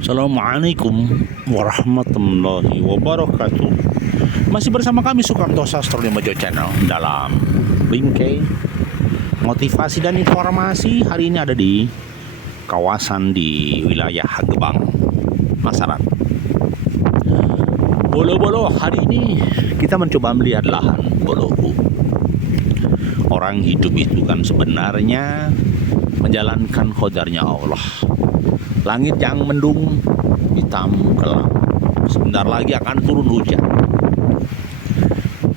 Assalamualaikum warahmatullahi wabarakatuh. Masih bersama kami Sukamto Sastro Limojo Channel dalam bingkai motivasi dan informasi. Hari ini ada di kawasan di wilayah Gebang, Masaran. Bolo-bolo, hari ini kita mencoba melihat lahan boloku. Orang hidup itu kan sebenarnya menjalankan qadarnya Allah. Langit yang mendung, hitam kelam, sebentar lagi akan turun hujan.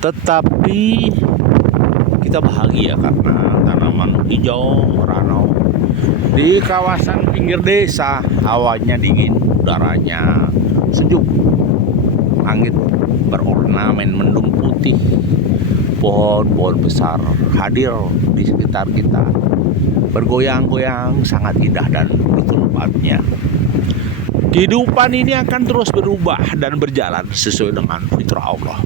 Tetapi kita bahagia karena tanaman hijau ranau di kawasan pinggir desa. Hawanya dingin, udaranya sejuk, langit berornamen mendung putih, pohon-pohon besar hadir di sekitar kita, bergoyang-goyang, sangat indah dan begitu nikmatnya. Kehidupan ini akan terus berubah dan berjalan sesuai dengan fitrah Allah.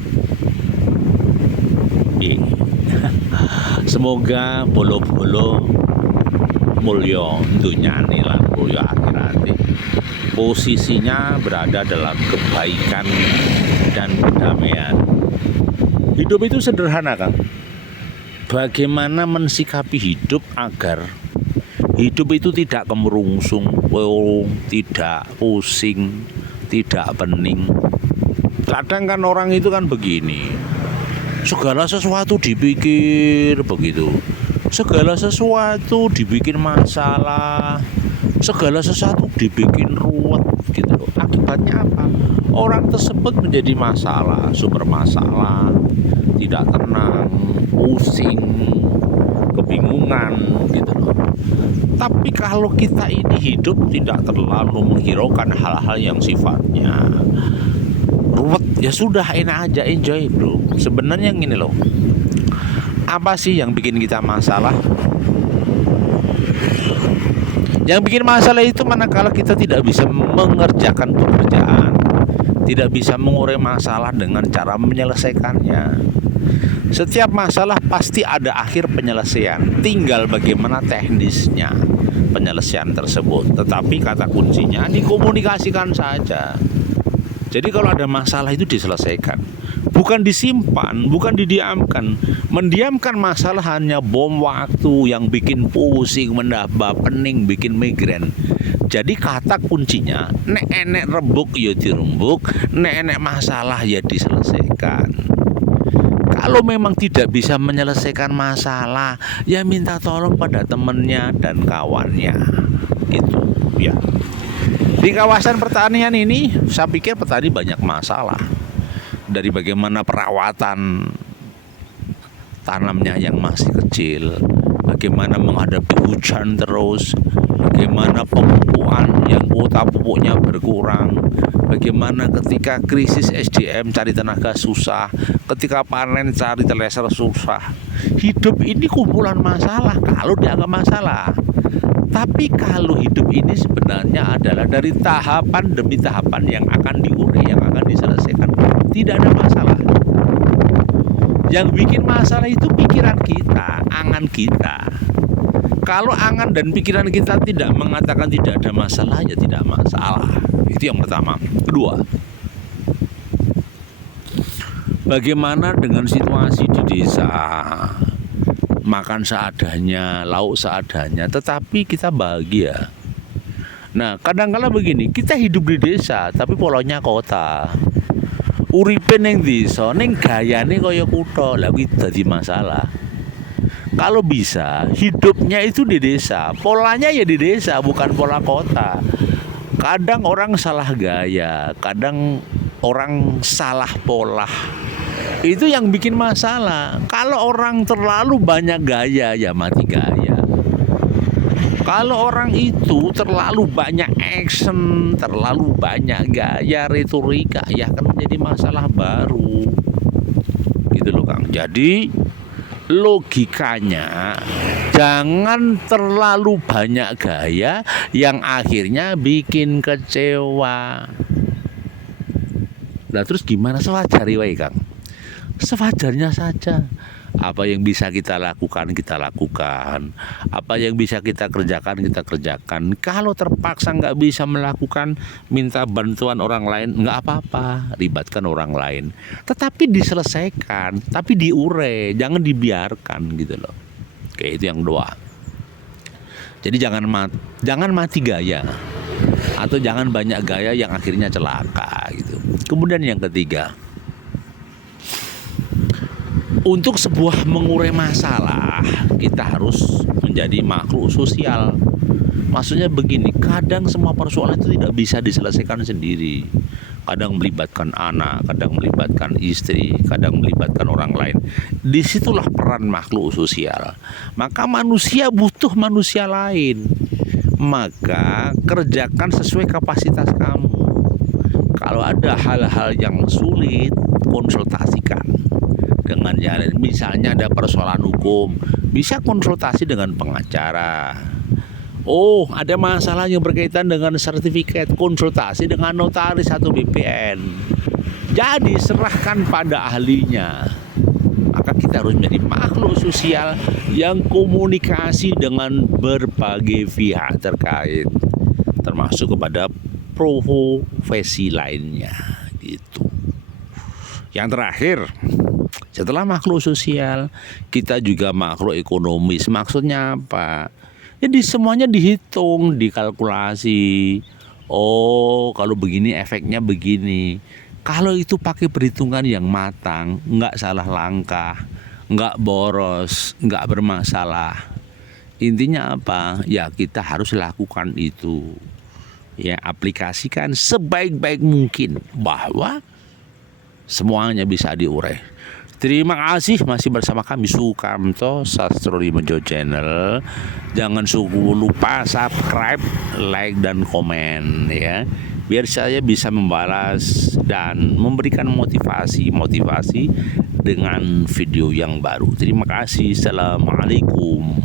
Semoga bolo-bolo mulya dunia lan mulya akhirat, posisinya berada dalam kebaikan dan kedamaian. Hidup itu sederhana, Kang. Bagaimana mensikapi hidup agar hidup itu tidak kemerungsung, tidak pusing, tidak pening. Kadang kan orang itu kan begini, segala sesuatu dipikir begitu, segala sesuatu dibikin masalah, segala sesuatu dibikin ruwet gitu. Akibatnya apa? Orang tersebut menjadi masalah, sumber masalah, tidak tenang, pusing, kebingungan gitu loh. Tapi kalau kita ini hidup tidak terlalu menghiraukan hal-hal yang sifatnya ruwet, ya sudah, enak aja, enjoy bro. Sebenarnya gini loh, apa sih yang bikin kita masalah? Yang bikin masalah itu manakala kita tidak bisa mengerjakan pekerjaan, tidak bisa mengurai masalah dengan cara menyelesaikannya. Setiap masalah pasti ada akhir penyelesaian, tinggal bagaimana teknisnya penyelesaian tersebut. Tetapi kata kuncinya dikomunikasikan saja. Jadi kalau ada masalah itu diselesaikan, bukan disimpan, bukan didiamkan. Mendiamkan masalah hanya bom waktu yang bikin pusing, menambah pening, bikin migrain. Jadi kata kuncinya, nek enek rembuk ya dirembuk, nek enek masalah ya diselesaikan. Kalau memang tidak bisa menyelesaikan masalah, ya minta tolong pada temannya dan kawannya. Gitu ya. Di kawasan pertanian ini, saya pikir petani banyak masalah. Dari bagaimana perawatan tanamnya yang masih kecil, bagaimana menghadapi hujan terus, bagaimana pemupukan yang kuota pupuknya berkurang, bagaimana ketika krisis SDM cari tenaga susah, ketika panen cari teleser susah. Hidup ini kumpulan masalah kalau dianggap masalah. Tapi kalau hidup ini sebenarnya adalah dari tahapan demi tahapan yang akan diurai, yang akan diselesaikan. Tidak ada masalah. Yang bikin masalah itu pikiran kita, angan kita. Kalau angan dan pikiran kita tidak mengatakan tidak ada masalah, ya tidak masalah. Itu yang pertama. Kedua, bagaimana dengan situasi di desa? Makan seadanya, lauk seadanya, tetapi kita bahagia. Nah, kadang-kala begini, kita hidup di desa tapi polanya kota. Uripe ning desa, ning gayane kaya kutha. Lah kuwi dadi masalah. Kalau bisa, hidupnya itu di desa, polanya ya di desa, bukan pola kota. Kadang orang salah gaya, kadang orang salah pola. Itu yang bikin masalah. Kalau orang terlalu banyak gaya, ya mati gaya. Kalau orang itu terlalu banyak action, terlalu banyak gaya, retorika, ya akan menjadi masalah baru. Gitu loh, Kang. Jadi logikanya jangan terlalu banyak gaya yang akhirnya bikin kecewa. Lah terus gimana? Sewajarnya wae, Kang. Sewajarnya saja. Apa yang bisa kita lakukan, kita lakukan. Apa yang bisa kita kerjakan, kita kerjakan. Kalau terpaksa nggak bisa melakukan, minta bantuan orang lain, nggak apa-apa, libatkan orang lain. Tetapi diselesaikan, tapi diure, jangan dibiarkan gitu loh. Oke, itu yang kedua. Jadi jangan mati gaya, atau jangan banyak gaya yang akhirnya celaka gitu. Kemudian yang ketiga, untuk sebuah mengurai masalah, kita harus menjadi makhluk sosial. Maksudnya begini, kadang semua persoalan itu tidak bisa diselesaikan sendiri. Kadang melibatkan anak, kadang melibatkan istri, kadang melibatkan orang lain. Disitulah peran makhluk sosial. Maka manusia butuh manusia lain. Maka kerjakan sesuai kapasitas kamu. Kalau ada hal-hal yang sulit, konsultasikan dengan jalan. Misalnya ada persoalan hukum, bisa konsultasi dengan pengacara. Oh, ada masalah yang berkaitan dengan sertifikat, konsultasi dengan notaris atau BPN. Jadi serahkan pada ahlinya. Maka kita harus menjadi makhluk sosial yang komunikasi dengan berbagai pihak terkait, termasuk kepada profesi lainnya gitu. Yang terakhir, setelah makhluk sosial, kita juga makhluk ekonomis. Maksudnya apa? Jadi semuanya dihitung, dikalkulasi. Oh, kalau begini efeknya begini. Kalau itu pakai perhitungan yang matang, nggak salah langkah, nggak boros, nggak bermasalah. Intinya apa? Ya kita harus lakukan itu. Ya, aplikasikan sebaik-baik mungkin bahwa semuanya bisa diurai. Terima kasih masih bersama kami Sukamto Sastro Limejo Channel. Jangan lupa subscribe, like dan komen ya. Biar saya bisa membalas dan memberikan motivasi dengan video yang baru. Terima kasih. Assalamualaikum.